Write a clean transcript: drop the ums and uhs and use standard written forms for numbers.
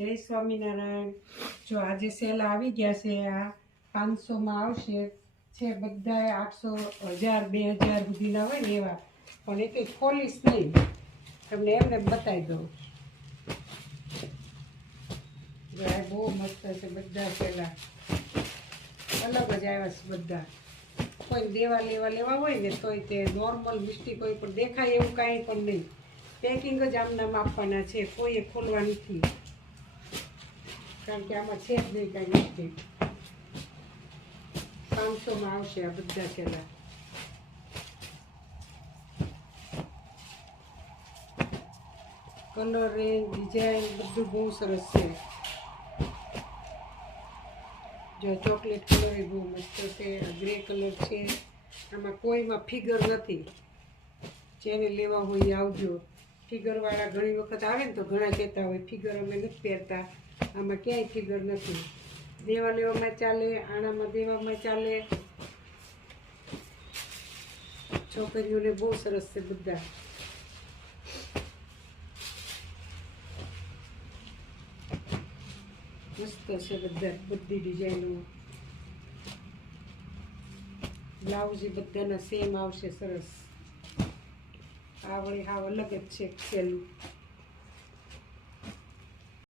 જય સ્વામિનારાયણ। જો આજે સેલ આવી ગયા છે, આ 500માં આવશે છે, બધા 800 1000 2000 સુધીના હોય ને એવા, પણ એ કંઈ ખોલીશ નહીં, તમને એમને બતાવી દઉં। બહુ મસ્ત છે બધા સેલા, અલગ જ આવ્યા છે બધા। કોઈ દેવા લેવા હોય ને તોય તે નોર્મલ મિસ્ટેક હોય, પણ દેખાય એવું કાંઈ પણ નહીં। પેકિંગ જ આમનામ આપવાના છે, કોઈએ ખોલવા નથી, કારણ કે આમાં છે જ નહીં કાંઈ મિસ્ટેક। 500માં આવશે આ બધા સેલા। કલર રેન્જ ડિઝાઇન બધું બહુ સરસ છે। જો ચોકલેટ કલર એ બહુ મસ્ત છે, ગ્રે કલર છે, આમાં કોઈમાં ફિગર નથી, જેને લેવા હોય એ આવજો। ફિગરવાળા ઘણી વખત આવે ને તો ઘણા કહેતા હોય ફિગર અમે નથી પહેરતા, આમાં ક્યાંય ફિગર નથી, દેવા લેવામાં ચાલે, આણામાં દેવામાં ચાલે। છોકરીઓને બહુ સરસ છે બધા। મસ્ત છે બધા, બધી ડિઝાઇનો। બ્લાઉઝ બધાના સેમ આવશે, સરસ। આ વળી હાવ અલગ જ છે સેલું।